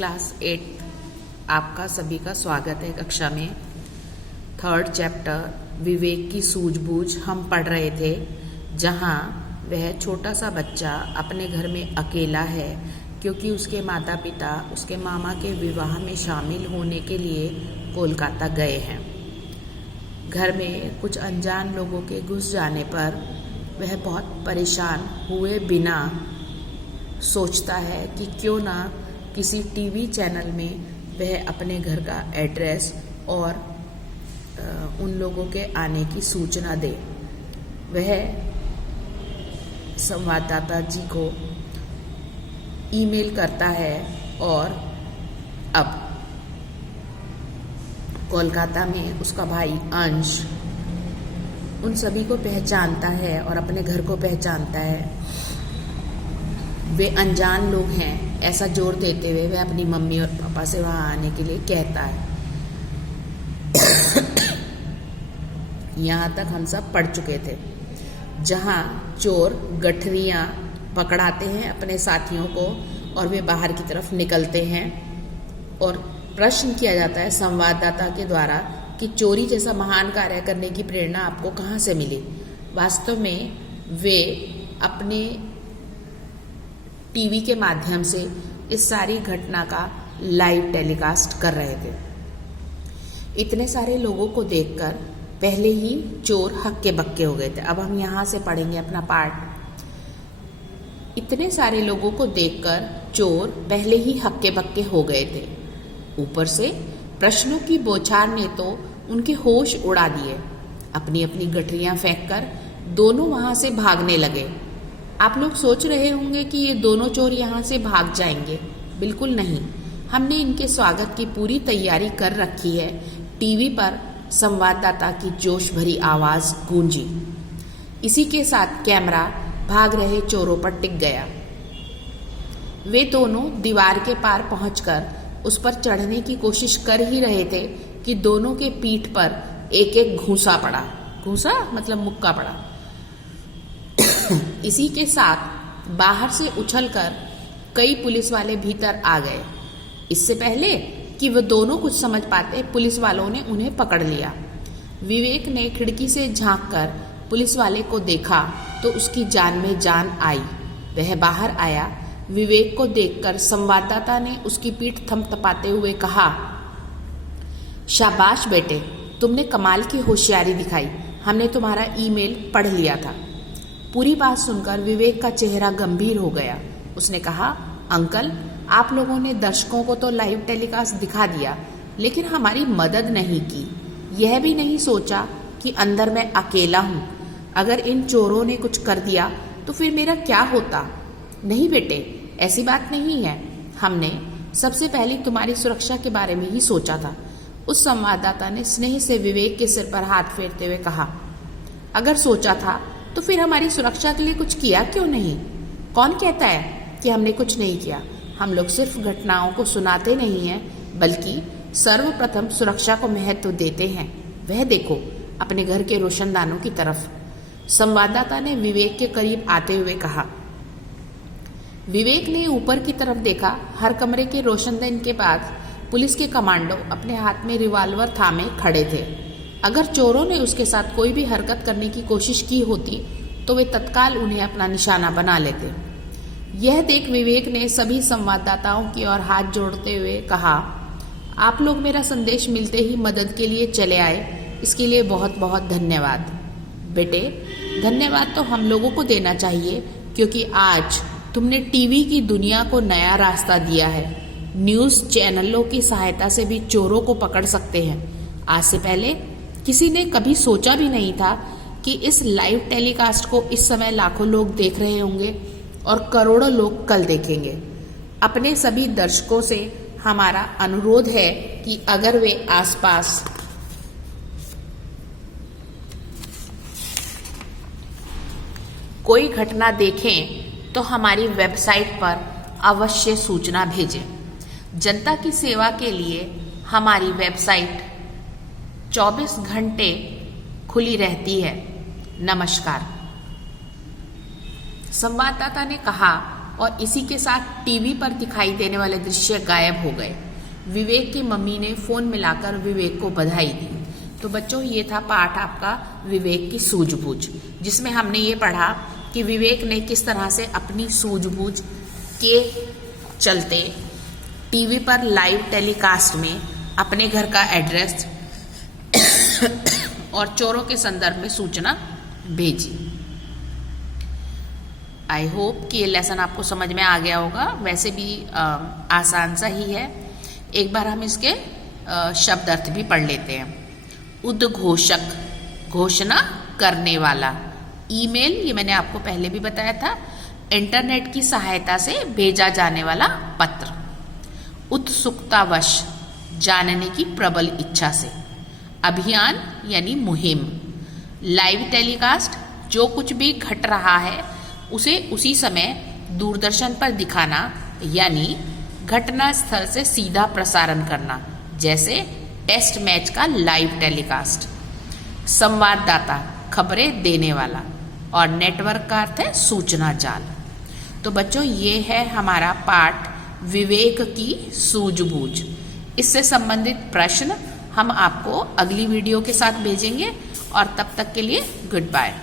Class 8 आपका सभी का स्वागत है। कक्षा में 3rd चैप्टर विवेक की सूझबूझ हम पढ़ रहे थे, जहाँ वह छोटा सा बच्चा अपने घर में अकेला है क्योंकि उसके माता पिता उसके मामा के विवाह में शामिल होने के लिए कोलकाता गए हैं। घर में कुछ अनजान लोगों के घुस जाने पर वह बहुत परेशान हुए बिना सोचता है कि क्यों ना किसी टीवी चैनल में वह अपने घर का एड्रेस और उन लोगों के आने की सूचना दे। वह संवाददाता जी को ईमेल करता है और अब कोलकाता में उसका भाई अंश उन सभी को पहचानता है और अपने घर को पहचानता है। वे अनजान लोग हैं ऐसा जोर देते हुए वह अपनी मम्मी और पापा से वहाँ आने के लिए कहता है। यहाँ तक हम सब पढ़ चुके थे, जहाँ चोर गठरियाँ पकड़ाते हैं अपने साथियों को और वे बाहर की तरफ निकलते हैं और प्रश्न किया जाता है संवाददाता के द्वारा कि चोरी जैसा महान कार्य करने की प्रेरणा आपको कहाँ से मिली। वास्तव में वे अपने टीवी के माध्यम से इस सारी घटना का लाइव टेलीकास्ट कर रहे थे। इतने सारे लोगों को देखकर पहले ही चोर हक्के बक्के हो गए थे। अब हम यहाँ से पढ़ेंगे अपना पाठ। इतने सारे लोगों को देखकर चोर पहले ही हक्के बक्के हो गए थे। ऊपर से प्रश्नों की बौछार ने तो उनके होश उड़ा दिए। अपनी अपनी गठरियां फेंककर दोनों वहां से भागने लगे। आप लोग सोच रहे होंगे कि ये दोनों चोर यहाँ से भाग जाएंगे। बिल्कुल नहीं, हमने इनके स्वागत की पूरी तैयारी कर रखी है। टीवी पर संवाददाता की जोश भरी आवाज गूंजी। इसी के साथ कैमरा भाग रहे चोरों पर टिक गया। वे दोनों दीवार के पार पहुंचकर उस पर चढ़ने की कोशिश कर ही रहे थे कि दोनों के पीठ पर एक एक घूंसा पड़ा। घूंसा मतलब मुक्का पड़ा। इसी के साथ बाहर से उछलकर कई पुलिस वाले भीतर आ गए। इससे पहले कि वह दोनों कुछ समझ पाते, पुलिस वालों ने उन्हें पकड़ लिया। विवेक ने खिड़की से झांककर पुलिस वाले को देखा तो उसकी जान में जान आई। वह बाहर आया। विवेक को देखकर संवाददाता ने उसकी पीठ थपथपाते हुए कहा, शाबाश बेटे, तुमने कमाल की होशियारी दिखाई। हमने तुम्हारा ईमेल पढ़ लिया था। पूरी बात सुनकर विवेक का चेहरा गंभीर हो गया। उसने कहा, अंकल, आप लोगों ने दर्शकों को तो लाइव टेलीकास्ट दिखा दिया, लेकिन हमारी मदद नहीं की। यह भी नहीं सोचा कि अंदर मैं अकेला हूँ। अगर इन चोरों ने कुछ कर दिया तो फिर मेरा क्या होता। नहीं बेटे, ऐसी बात नहीं है। हमने सबसे पहले तुम्हारी सुरक्षा के बारे में ही सोचा था। उस संवाददाता ने स्नेह से विवेक के सिर पर हाथ फेरते हुए कहा, अगर सोचा था तो फिर हमारी सुरक्षा के लिए कुछ किया क्यों नहीं? कौन कहता है कि हमने कुछ नहीं किया? हम लोग सिर्फ घटनाओं को सुनाते नहीं हैं, बल्कि सर्वप्रथम सुरक्षा को महत्व देते हैं। वह देखो अपने घर के रोशनदानों की तरफ। संवाददाता ने विवेक के करीब आते हुए कहा। विवेक ने ऊपर की तरफ देखा। हर कमरे के रोशनदान के पास पुलिस के कमांडो अपने हाथ में रिवॉल्वर थामे खड़े थे। अगर चोरों ने उसके साथ कोई भी हरकत करने की कोशिश की होती तो वे तत्काल उन्हें अपना निशाना बना लेते। यह देख विवेक ने सभी संवाददाताओं की ओर हाथ जोड़ते हुए कहा, आप लोग मेरा संदेश मिलते ही मदद के लिए चले आए, इसके लिए बहुत बहुत धन्यवाद। बेटे, धन्यवाद तो हम लोगों को देना चाहिए, क्योंकि आज तुमने टीवी की दुनिया को नया रास्ता दिया है। न्यूज़ चैनलों की सहायता से भी चोरों को पकड़ सकते हैं। आज से पहले किसी ने कभी सोचा भी नहीं था कि इस लाइव टेलीकास्ट को इस समय लाखों लोग देख रहे होंगे और करोड़ों लोग कल देखेंगे। अपने सभी दर्शकों से हमारा अनुरोध है कि अगर वे आसपास कोई घटना देखें तो हमारी वेबसाइट पर अवश्य सूचना भेजें। जनता की सेवा के लिए हमारी वेबसाइट 24 घंटे खुली रहती है। नमस्कार। संवाददाता ने कहा और इसी के साथ टीवी पर दिखाई देने वाले दृश्य गायब हो गए। विवेक की मम्मी ने फोन मिलाकर विवेक को बधाई दी। तो बच्चों, ये था पाठ आपका विवेक की सूझबूझ, जिसमें हमने ये पढ़ा कि विवेक ने किस तरह से अपनी सूझबूझ के चलते टीवी पर लाइव टेलीकास्ट में अपने घर का एड्रेस और चोरों के संदर्भ में सूचना भेजी। आई होप कि ये लेसन आपको समझ में आ गया होगा। वैसे भी आसान सा ही है। एक बार हम इसके शब्द अर्थ भी पढ़ लेते हैं। उद्घोषक, घोषणा करने वाला। ईमेल, ये मैंने आपको पहले भी बताया था, इंटरनेट की सहायता से भेजा जाने वाला पत्र। उत्सुकतावश, जानने की प्रबल इच्छा से। अभियान यानी मुहिम। लाइव टेलीकास्ट, जो कुछ भी घट रहा है उसे उसी समय दूरदर्शन पर दिखाना यानी घटना स्थल से सीधा प्रसारण करना, जैसे टेस्ट मैच का लाइव टेलीकास्ट। संवाददाता, खबरें देने वाला। और नेटवर्क का अर्थ है सूचना जाल। तो बच्चों, ये है हमारा पाठ विवेक की सूझबूझ। इससे संबंधित प्रश्न हम आपको अगली वीडियो के साथ भेजेंगे और तब तक के लिए गुड बाय।